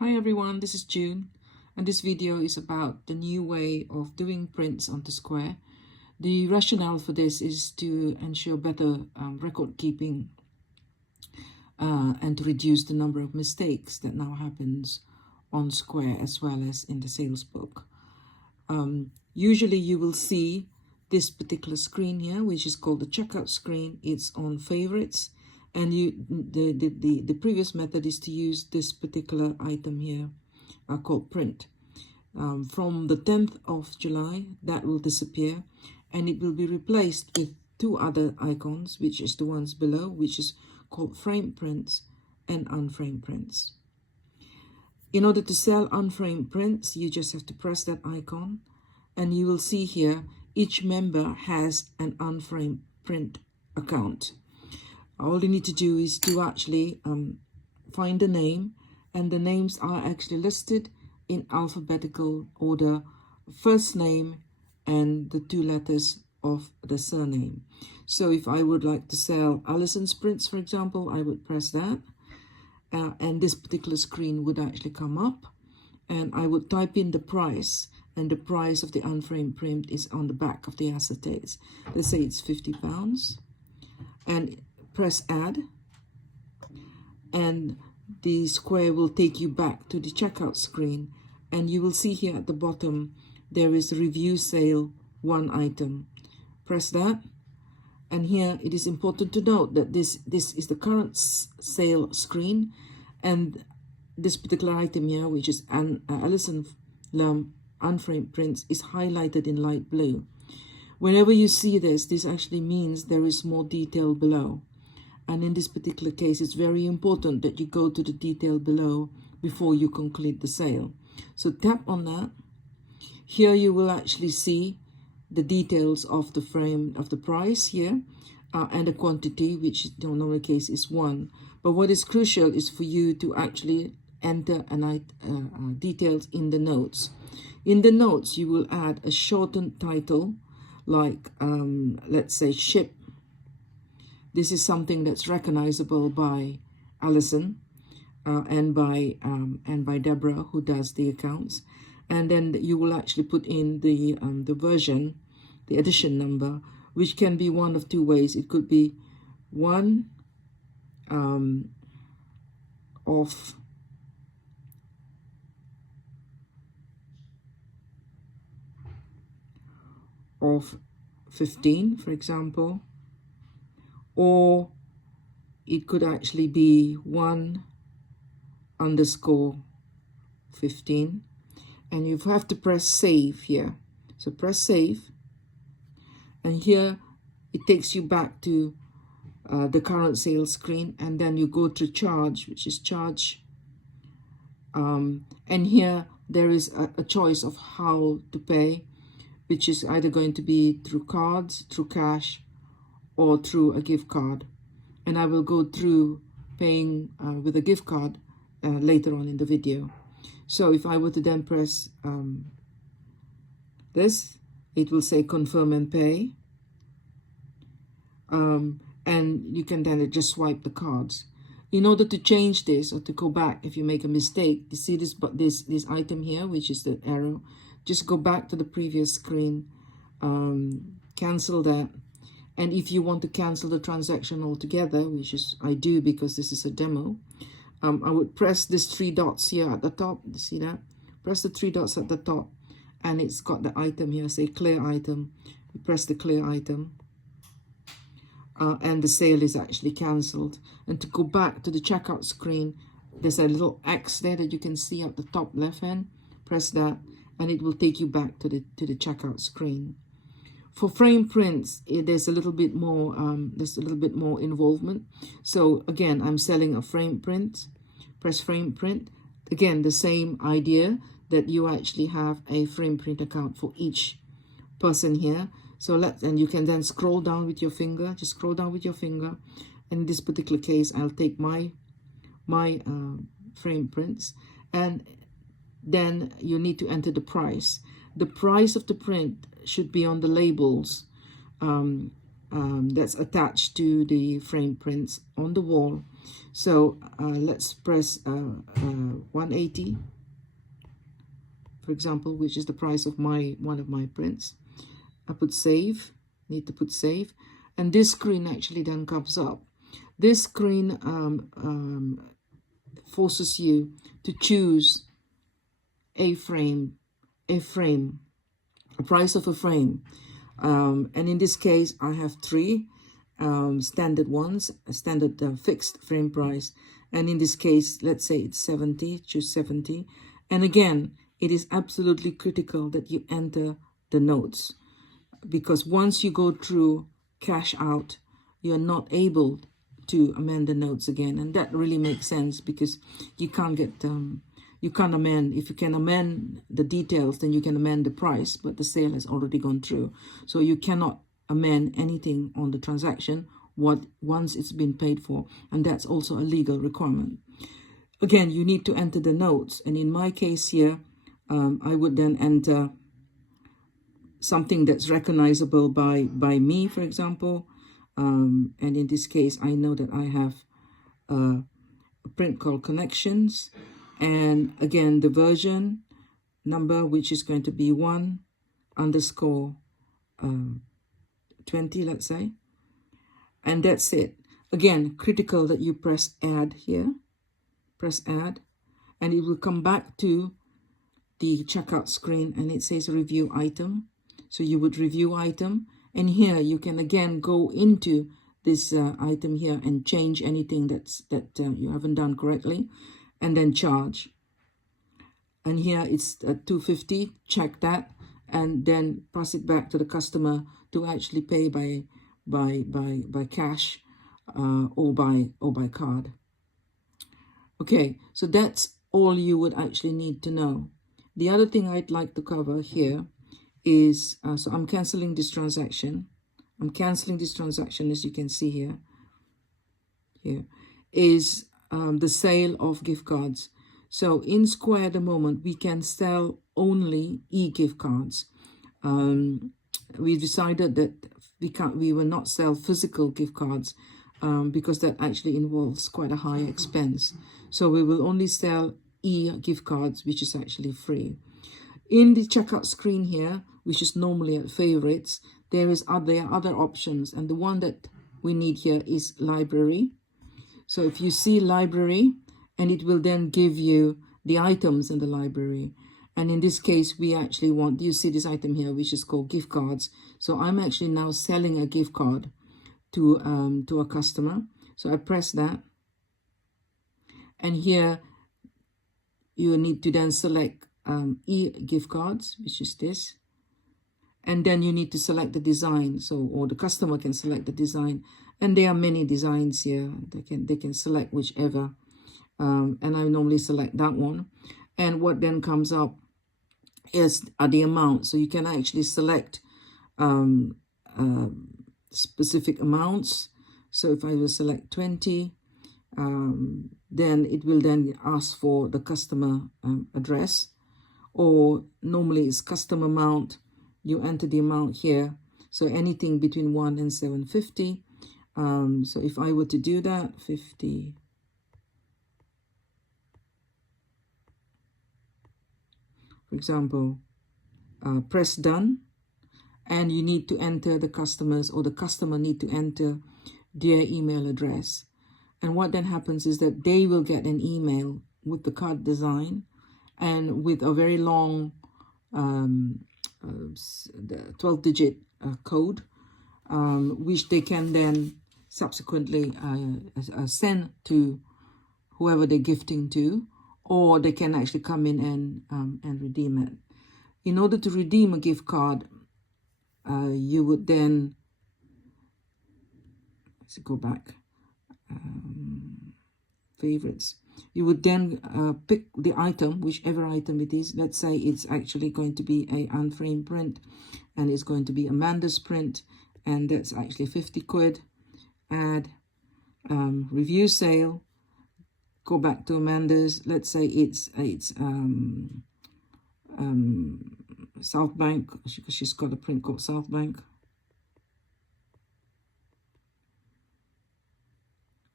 Hi everyone, this is June, and this video is about the new way of doing prints onto Square. The rationale for this is to ensure better record keeping and to reduce the number of mistakes that now happens on Square as well as in the sales book. Usually you will see this particular screen here, which is called the checkout screen. It's on favorites, and the previous method is to use this particular item here called print. From the 10th of July, that will disappear, and it will be replaced with two other icons, which is the ones below, which is called frame prints and unframed prints. In order to sell unframed prints, you just have to press that icon, and you will see here each member has an unframed print account. All you need to do is to actually find the name, and the names are actually listed in alphabetical order, first name and the two letters of the surname. So if I would like to sell Allison's prints, for example, I would press that, and this particular screen would actually come up, and I would type in the price, and the price of the unframed print is on the back of the acetates. Let's say it's £50, and press add, and the Square will take you back to the checkout screen, and you will see here at the bottom there is review sale one item. Press that, and here it is important to note that this is the current sale screen, and this particular item here, which is an Allison Lam unframed prints, is highlighted in light blue. Whenever you see this, this actually means there is more detail below. And in this particular case, it's very important that you go to the detail below before you conclude the sale. So tap on that. Here you will actually see the details of the frame of the price here and the quantity, which in the normal case is 1. But what is crucial is for you to actually enter details in the notes. In the notes, you will add a shortened title like, let's say, ship. This is something that's recognizable by Allison and by Deborah, who does the accounts. And then you will actually put in the version, the edition number, which can be one of two ways. It could be one of 15, for example, or it could actually be 1_15, and you have to press save here. So press save, and here it takes you back to the current sales screen, and then you go to charge, which is charge, and here there is a choice of how to pay, which is either going to be through cards, through cash, or through a gift card. And I will go through paying with a gift card later on in the video. So if I were to then press this, it will say confirm and pay. And you can then just swipe the cards. In order to change this or to go back, if you make a mistake, you see this item here, which is the arrow. Just go back to the previous screen, cancel that. And if you want to cancel the transaction altogether, which is I do because this is a demo, I would press these 3 dots here at the top. You see that? Press the 3 dots at the top, and it's got the item here, say clear item. You press the clear item, and the sale is actually cancelled. And to go back to the checkout screen, there's a little X there that you can see at the top left hand. Press that, and it will take you back to the checkout screen. For frame prints, there's a little bit more involvement. So again, I'm selling a frame print. Press frame print. Again, the same idea that you actually have a frame print account for each person here. So and you can then scroll down with your finger. Just scroll down with your finger. In this particular case, I'll take my frame prints, and then you need to enter the price. The price of the print should be on the labels that's attached to the frame prints on the wall. So let's press 180, for example, which is the price of one of my prints. I put save, need to put save, and this screen actually then comes up. This screen forces you to choose a price of a frame. And in this case, I have three standard ones, a standard fixed frame price. And in this case, let's say it's 70, choose 70. And again, it is absolutely critical that you enter the notes, because once you go through cash out, you're not able to amend the notes again. And that really makes sense, because you can't get you can't amend. If you can amend the details, then you can amend the price, but the sale has already gone through. So you cannot amend anything on the transaction once it's been paid for, and that's also a legal requirement. Again, you need to enter the notes, and in my case here, I would then enter something that's recognizable by me, for example. And in this case, I know that I have a print called Connections, and again the version number, which is going to be 1_20, let's say, and that's it. Again, critical that you press add here, press add, and it will come back to the checkout screen, and it says review item. So you would review item, and here you can again go into this item here and change anything that you haven't done correctly, and then charge. And here it's at 250, check that, and then pass it back to the customer to actually pay by cash or by card. Okay, so that's all you would actually need to know. The other thing I'd like to cover here is, so I'm canceling this transaction. I'm canceling this transaction, as you can see here. Here is the sale of gift cards. So in Square at the moment, we can sell only e-gift cards. We decided that we will not sell physical gift cards because that actually involves quite a high expense. So we will only sell e-gift cards, which is actually free. In the checkout screen here, which is normally at favorites, there are other options, and the one that we need here is library. So if you see library, and it will then give you the items in the library. And in this case, we actually want, you see this item here, which is called gift cards. So I'm actually now selling a gift card to a customer. So I press that. And here you need to then select e-gift cards, which is this. And then you need to select the design, or the customer can select the design. And there are many designs here. They can select whichever. And I normally select that one. And what then comes up is the amount. So you can actually select specific amounts. So if I will select 20, then it will then ask for the customer address, or normally it's custom amount. You enter the amount here. So anything between 1 and 750. So if I were to do that, 50. For example, press done, and you need to enter the customers, or the customer need to enter their email address. And what then happens is that they will get an email with the card design and with a very long 12-digit code, which they can then subsequently send to whoever they're gifting to, or they can actually come in and redeem it. In order to redeem a gift card, you would then, let's go back, favorites. You would then pick the item, whichever item it is. Let's say it's actually going to be a unframed print, and it's going to be Amanda's print, and that's actually 50 quid. Add, review sale, go back to Amanda's. Let's say it's South Bank, because she's got a print called South Bank.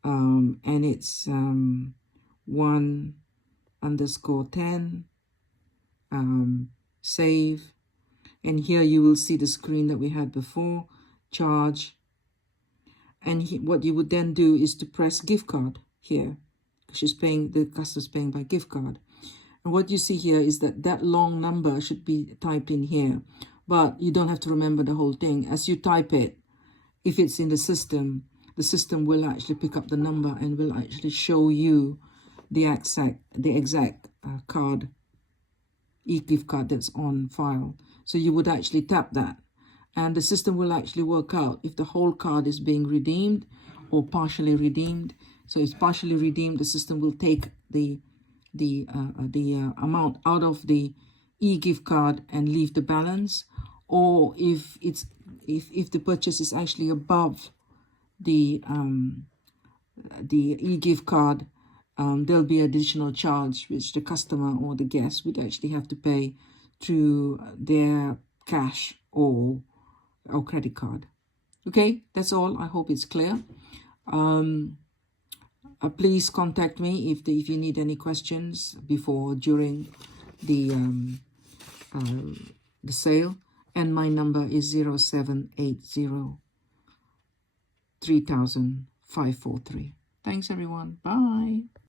and it's 1_10, save, and here you will see the screen that we had before, charge, and what you would then do is to press gift card here. She's paying, the customer's paying by gift card. And what you see here is that that long number should be typed in here, but you don't have to remember the whole thing. As you type it, if it's in the system will actually pick up the number and will actually show you the exact card, eGift card that's on file. So you would actually tap that, and the system will actually work out if the whole card is being redeemed or partially redeemed. So if partially redeemed, the system will take the amount out of the eGift card and leave the balance. Or if the purchase is actually above the eGift card, there'll be additional charge which the customer or the guest would actually have to pay through their cash or credit card. Okay, that's all. I hope it's clear. Please contact me if you need any questions before or during the sale, and my number is 0780 3000 543. Thanks everyone. Bye.